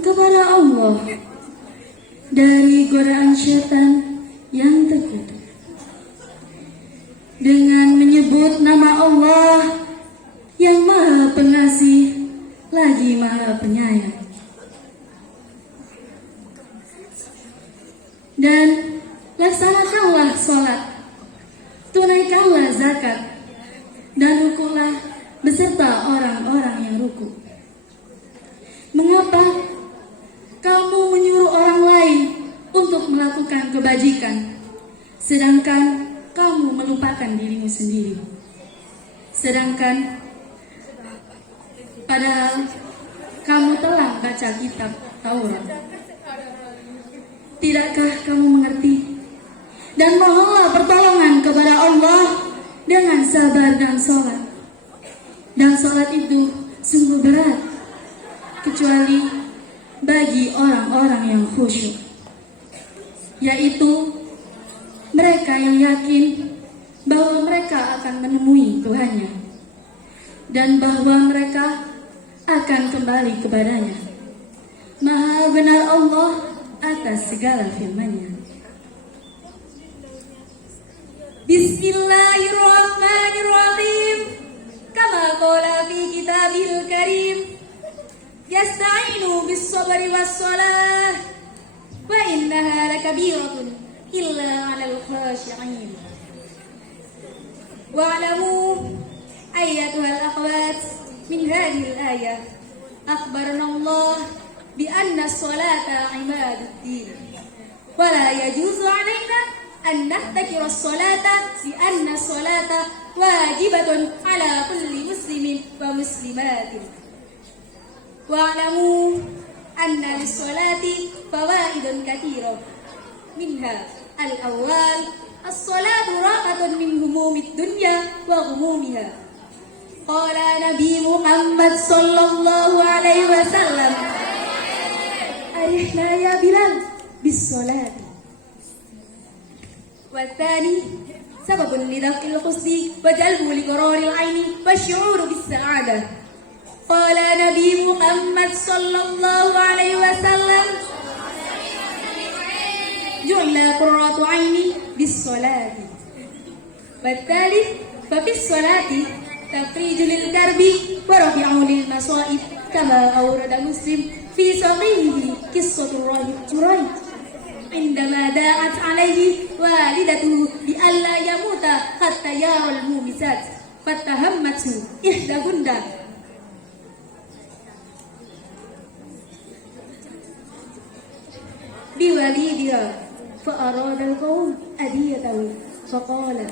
kepada Allah dari godaan syaitan yang terkutuk. Dengan menyebut nama Allah yang Maha Pengasih lagi Maha Penyayang. Dan laksanakanlah sholat, tunaikanlah zakat, dan rukuklah beserta orang-orang yang rukuk. Mengapa kamu menyuruh orang lain untuk melakukan kebajikan, sedangkan kamu melupakan dirimu sendiri? Sedangkan padahal kamu telah baca kitab Taurat. Tidakkah kamu mengerti? Dan mohonlah pertolongan kepada Allah dengan sabar dan sholat. Dan sholat itu sungguh berat, kecuali bagi orang-orang yang khusyuk, yaitu mereka yang yakin bahwa mereka akan menemui Tuhannya dan bahwa mereka akan kembali kepadanya. Maha benar Allah atas segala firman-Nya. Bismillahirrahmanirrahim. Kama qala fi kitabil karim, yasta'inu bis sabri was salah wa innaha lakabiratun illa 'alal khashi'in. Wa'lamu ayyatuhal akhwat min hadhihi al-ayah akhbarana Allah bi anna as-salata 'imaduddin wa la yajuzu 'alaina an nahtakira as-salata bi anna as-salata wajibatun 'ala kulli muslimin wa muslimatin. Wa'lamu أن للصلاة فوائد كثيرة منها الأول الصلاة راحة من هموم الدنيا وغمومها قال نبي محمد صلى الله عليه وسلم أرحنا يا بلال بالصلاة. والثاني سبب لدفع الحزن وجلب لقرار العين والشعور بالسعادة قال نبي محمد صلى الله عليه وسلم جعل قرة عيني بالصلاة. والثالث ففي الصلاة تفريج للكرب ورفع للمصائب كما أورد مسلم في صحيحه قصة الراهب جريج عندما داعت عليه والدته بألا يموت حتى يرى المومسات فاتهمته إحداهن بوليدها فأراد القوم أذيته فقال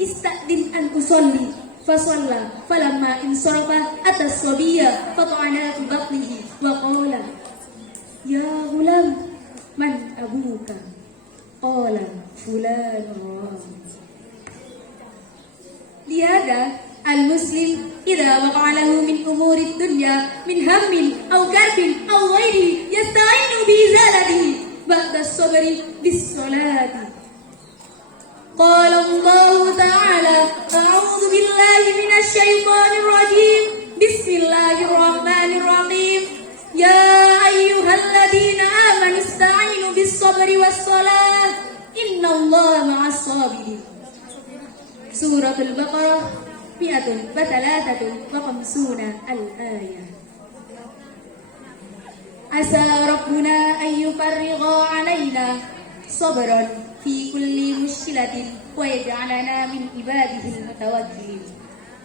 استأذن أن أصلي فصلى فلما انصرف أتى الصبي فطعنا في بطنه وقال يا غلام من أبوك قال فلان. لهذا المسلم إذا وقع له من أمور الدنيا من هم أو كرب أو غيره يستعين بإزالته بعد الصبر بالصلاة. قال الله تعالى أعوذ بالله من الشيطان الرجيم بسم الله الرحمن الرحيم يا أيها الذين آمنوا استعينوا بالصبر والصلاة إن الله مع الصابرين. سورة البقرة 153 الآية. عسى ربنا أن يفرغ علينا صبرا في كل مشكلة ويجعلنا من عباده المتوكلين.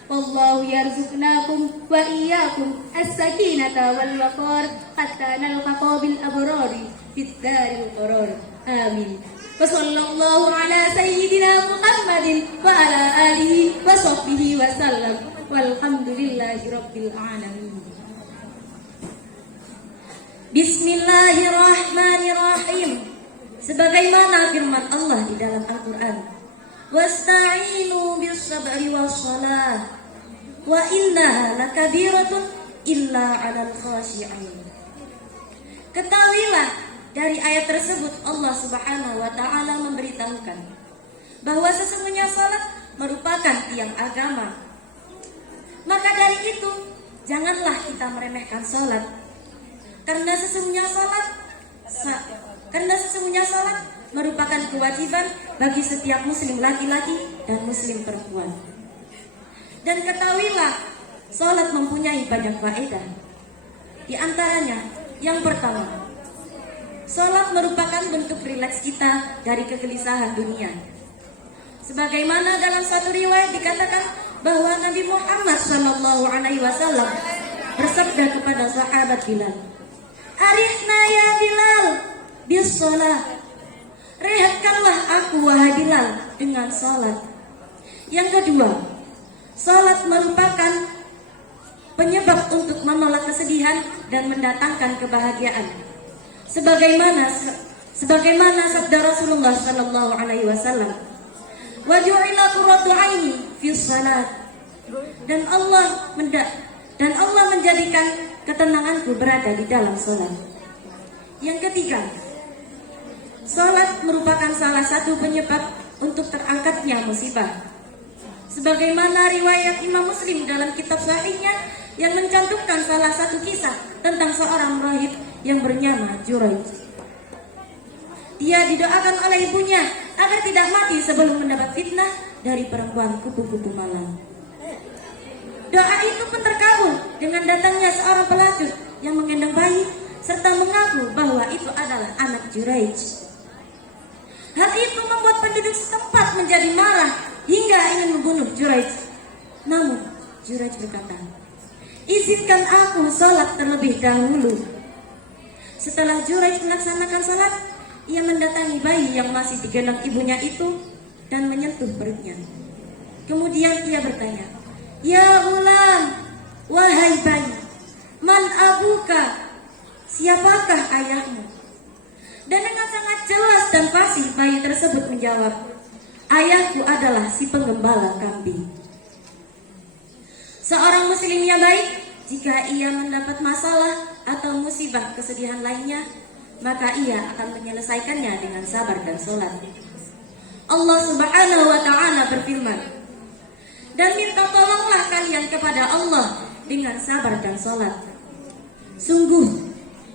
والله يرزقناكم وإياكم السكينة والوقار حتى نلحق بالأبرار في الدار القرار. آمين. وصلى الله على سيدنا محمد وعلى آله وصحبه وسلم والحمد لله رب العالمين. Bismillahirrahmanirrahim. Sebagaimana firman Allah di dalam Al-Quran, wasta'inu bis-sabri was-salah wa innaha lakabiratun illa 'alal khashi'in. Ketahuilah, dari ayat tersebut Allah Subhanahu wa taala memberitahukan bahwa sesungguhnya salat merupakan tiang agama. Maka dari itu, janganlah kita meremehkan salat. Karena sesungguhnya salat merupakan kewajiban bagi setiap muslim laki-laki dan muslim perempuan. Dan ketahuilah, salat mempunyai banyak faedah. Di antaranya, yang pertama, salat merupakan bentuk rileks kita dari kegelisahan dunia. Sebagaimana dalam satu riwayat dikatakan bahwa Nabi Muhammad SAW bersabda kepada sahabat Bilal, "Arihna ya Bilal bis-shalah." Rehatkanlah aku wahai Bilal dengan salat. Yang kedua, salat merupakan penyebab untuk menolak kesedihan dan mendatangkan kebahagiaan. Sebagaimana sabda Rasulullah sallallahu alaihi wasallam, "Wa ju'ila qurratu 'aini fis salat." Dan Allah menjadikan ketenanganku berada di dalam salat. Yang ketiga, salat merupakan salah satu penyebab untuk terangkatnya musibah. Sebagaimana riwayat Imam Muslim dalam kitab sahihnya yang mencantumkan salah satu kisah tentang seorang rahib yang bernama Juraij. Dia didoakan oleh ibunya agar tidak mati sebelum mendapat fitnah dari perempuan kupu-kupu malam. Doa itu pun terkabul dengan datangnya seorang pelacur yang menggendong bayi serta mengaku bahwa itu adalah anak Juraij. Hal itu membuat penduduk setempat menjadi marah hingga ingin membunuh Juraij. Namun Juraij berkata, "Izinkan aku salat terlebih dahulu." Setelah Juraij melaksanakan salat, ia mendatangi bayi yang masih digendong ibunya itu dan menyentuh perutnya. Kemudian ia bertanya, "Ya ghulam, wahai bayi, man abuka?" siapakah ayahmu? Dan dengan sangat jelas dan fasih bayi tersebut menjawab, ayahku adalah si penggembala kambing. Seorang muslim yang baik, jika ia mendapat masalah atau musibah kesedihan lainnya, maka ia akan menyelesaikannya dengan sabar dan sholat. Allah Subhanahu wa ta'ala berfirman, dan minta tolonglah kalian kepada Allah dengan sabar dan sholat. Sungguh,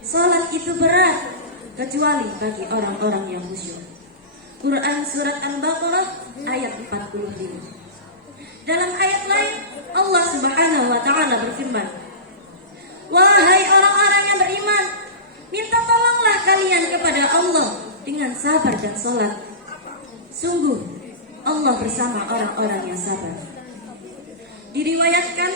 sholat itu berat, kecuali bagi orang-orang yang khusyuk. Quran Surat Al-Baqarah ayat 45. Dalam ayat lain, Allah Subhanahu wa ta'ala berfirman, wahai orang-orang yang beriman, minta tolonglah kalian kepada Allah dengan sabar dan sholat. Sungguh, Allah bersama orang-orang yang sabar. Diriwayatkan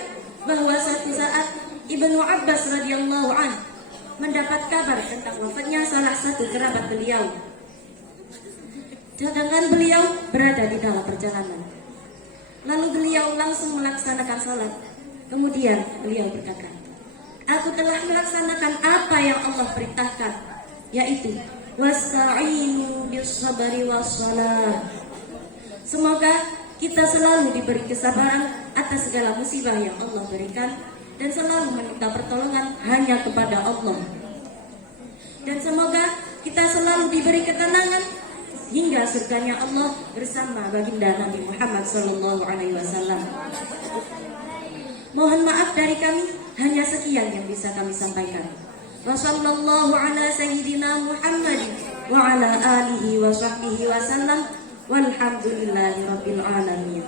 bahwa suatu saat Ibnu Abbas radhiyallahu anhu mendapat kabar tentang wafatnya salah satu kerabat beliau. Sedangkan beliau berada di dalam perjalanan. Lalu beliau langsung melaksanakan salat. Kemudian beliau berkata, aku telah melaksanakan apa yang Allah perintahkan, yaitu wasta'inu bis-sabri was-shalah. Semoga kita selalu diberi kesabaran atas segala musibah yang Allah berikan dan selalu meminta pertolongan hanya kepada Allah. Dan semoga kita selalu diberi ketenangan hingga surganya Allah bersama baginda Nabi Muhammad SAW. Mohon maaf dari kami, hanya sekian yang bisa kami sampaikan. Wassallallahu ala sayyidina Muhammad wa ala alihi wa sahbihi wa sallam, walhamdulillahi rabbil alamin.